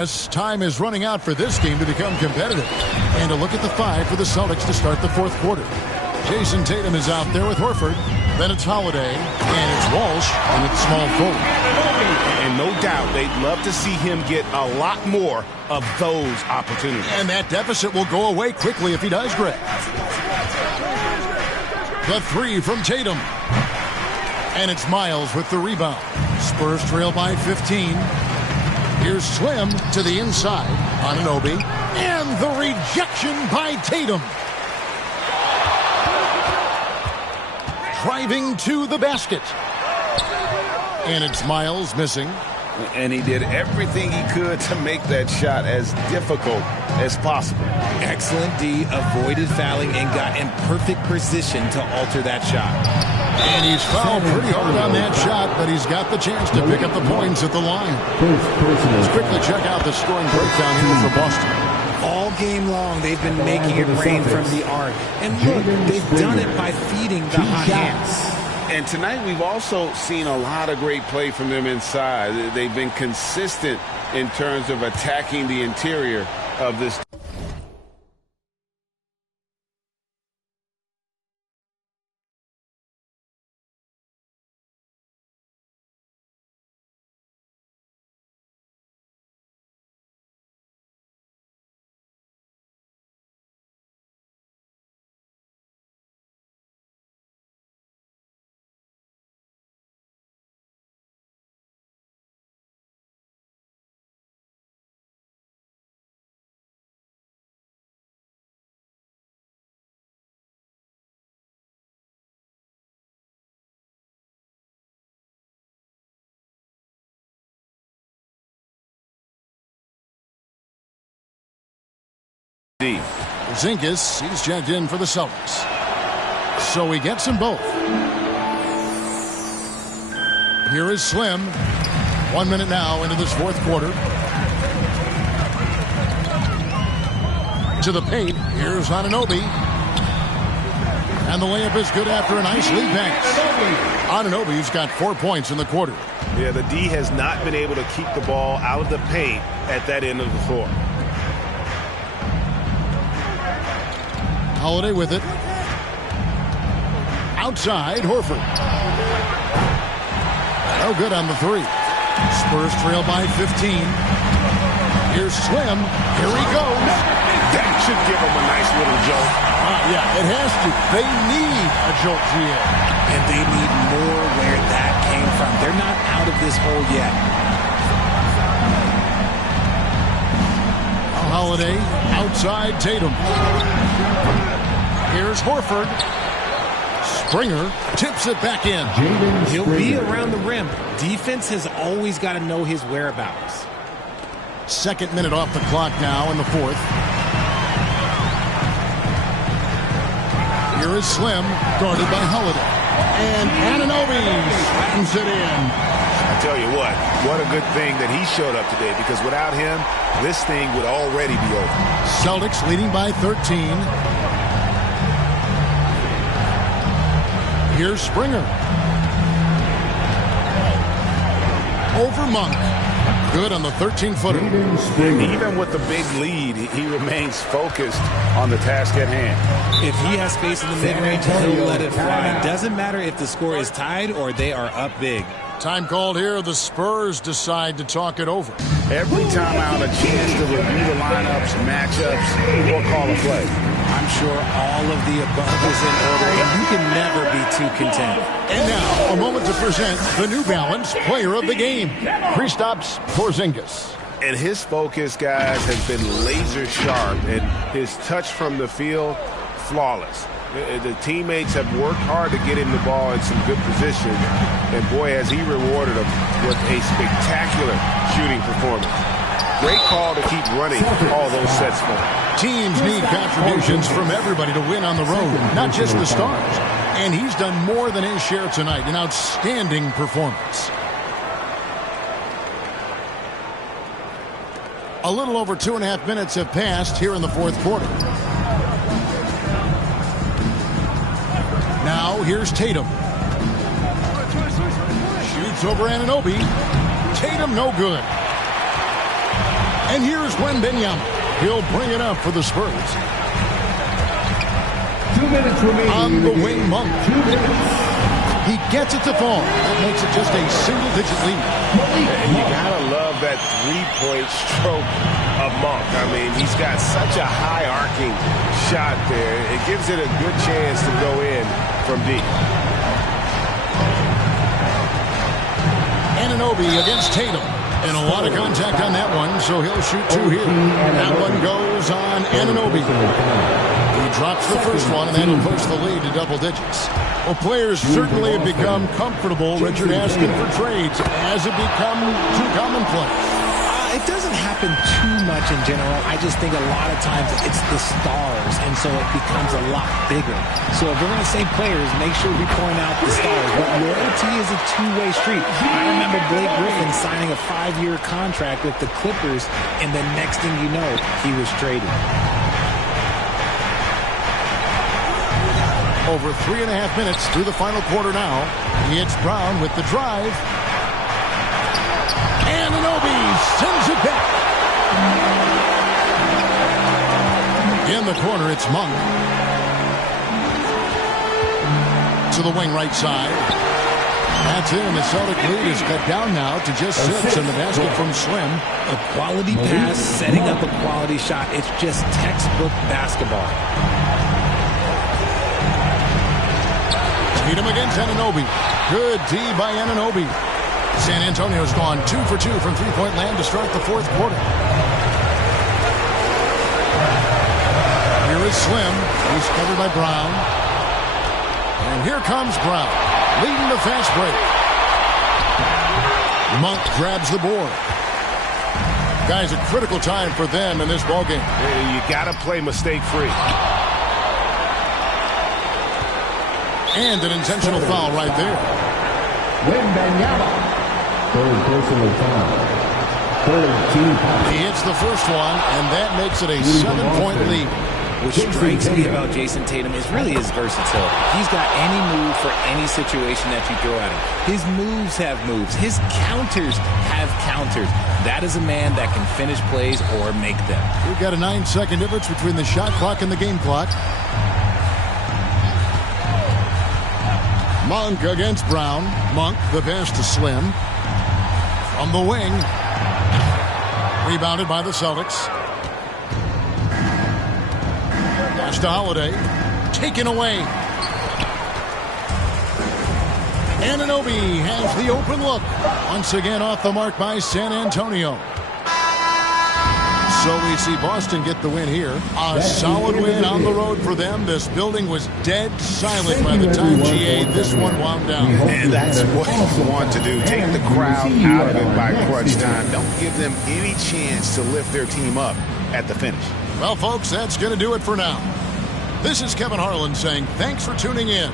As time is running out for this game to become competitive. And a look at the five for the Celtics to start the fourth quarter. Jason Tatum is out there with Horford. Then it's Holiday. And it's Walsh. And it's small forward. And no doubt they'd love to see him get a lot more of those opportunities. And that deficit will go away quickly if he does, Greg. The three from Tatum. And it's Miles with the rebound. Spurs trail by 15. Here's Slim to the inside. Anunoby. And the rejection by Tatum. Driving to the basket. And it's Miles missing. And he did everything he could to make that shot as difficult as possible. Excellent D, avoided fouling and got in perfect position to alter that shot. And he's fouled pretty hard on that shot, but he's got the chance to pick up the points at the line. Let's quickly check out the scoring breakdown here for Boston. All game long, they've been making it rain from the arc. And look, they've done it by feeding the hot hands. And tonight we've also seen a lot of great play from them inside. They've been consistent in terms of attacking the interior of this. Porzingis, he's checked in for the Celtics. So he gets them both. Here is Slim. 1 minute now into this fourth quarter. To the paint. Here's Anunoby. And the layup is good after a nice lead pass. Anunoby's got 4 points in the quarter. Yeah, the D has not been able to keep the ball out of the paint at that end of the floor. Holiday with it. Outside, Horford. No good on the three. Spurs trail by 15. Here's Slim. Here he goes. That should give him a nice little jolt. Yeah, it has to. They need a jolt here. And they need more where that came from. They're not out of this hole yet. Holiday outside Tatum. Here's Horford. Springer tips it back in. He'll be around the rim. Defense has always got to know his whereabouts. Second minute off the clock now in the fourth. Here is Slim, guarded by Holiday. And Anunoby slams it in. I tell you what a good thing that he showed up today, because without him, this thing would already be over. Celtics leading by 13. Here's Springer. Over Monk. Good on the 13-footer. Even with the big lead, he remains focused on the task at hand. If he has space in the mid-range, he'll let it fly. Doesn't matter if the score is tied or they are up big. Time called here. The Spurs decide to talk it over. Every time out, a chance to review the lineups, matchups, or call a play. I'm sure all of the above is in order, and you can never be too content. And now, a moment to present the New Balance Player of the Game, Kristaps Porzingis. And his focus, guys, has been laser sharp, and his touch from the field, flawless. The teammates have worked hard to get him the ball in some good position, and boy, has he rewarded them with a spectacular shooting performance. Great call to keep running all those sets for him. Teams need contributions from everybody to win on the road, not just the stars. And he's done more than his share tonight. An outstanding performance. A little over 2.5 minutes have passed here in the fourth quarter. Now here's Tatum. Shoots over Anunoby. Tatum no good. And here's Wembanyama. He'll bring it up for the Spurs. 2 minutes remaining. On the wing, Monk. 2 minutes. He gets it to fall. That makes it just a single-digit lead. And you gotta love that three-point stroke of Monk. I mean, he's got such a high arcing shot there. It gives it a good chance to go in from deep. Anunoby against Tatum. And a lot of contact on that one, so he'll shoot two here. That one goes on Anunoby. He drops the first one, and that'll push the lead to double digits. Well, players certainly have become comfortable, Richard, asking for trades. Has it become too commonplace? It doesn't happen too much in general. I just think a lot of times it's the stars, and so it becomes a lot bigger. So if we're going to say players, make sure we point out the stars. But loyalty is a two-way street. I remember Blake Griffin signing a 5-year contract with the Clippers, and the next thing you know, he was traded. Over 3.5 minutes through the final quarter now. It's Brown with the drive. Anunoby sends it back. In the corner, it's Monk. To the wing right side. That's it, and the Celtic lead is cut down now to just 6, and the basket from Slim. A quality pass, setting up a quality shot. It's just textbook basketball. Tatum against Anunoby. Good D by Anunoby. San Antonio's gone 2 for 2 from three-point land to start the fourth quarter. Here is Slim. He's covered by Brown. And here comes Brown, leading the fast break. Monk grabs the board. Guys, a critical time for them in this ballgame. You got to play mistake-free. And an intentional foul right there. Wembanyama. Third personal foul. Third team foul. He hits the first one, and that makes it a 7-point lead. What strikes me about Jason Tatum is really his versatility. He's got any move for any situation that you throw at him. His moves have moves. His counters have counters. That is a man that can finish plays or make them. We've got a 9-second difference between the shot clock and the game clock. Monk against Brown. Monk, the pass to Slim. From the wing. Rebounded by the Celtics. Pass to Holiday. Taken away. Anunoby has the open look. Once again off the mark by San Antonio. So we see Boston get the win here. A solid win on the road for them. This building was dead silent by the time GA this one wound down. And that's what you want to do. Take the crowd out of it by crunch time. Don't give them any chance to lift their team up at the finish. Well, folks, that's going to do it for now. This is Kevin Harlan saying thanks for tuning in.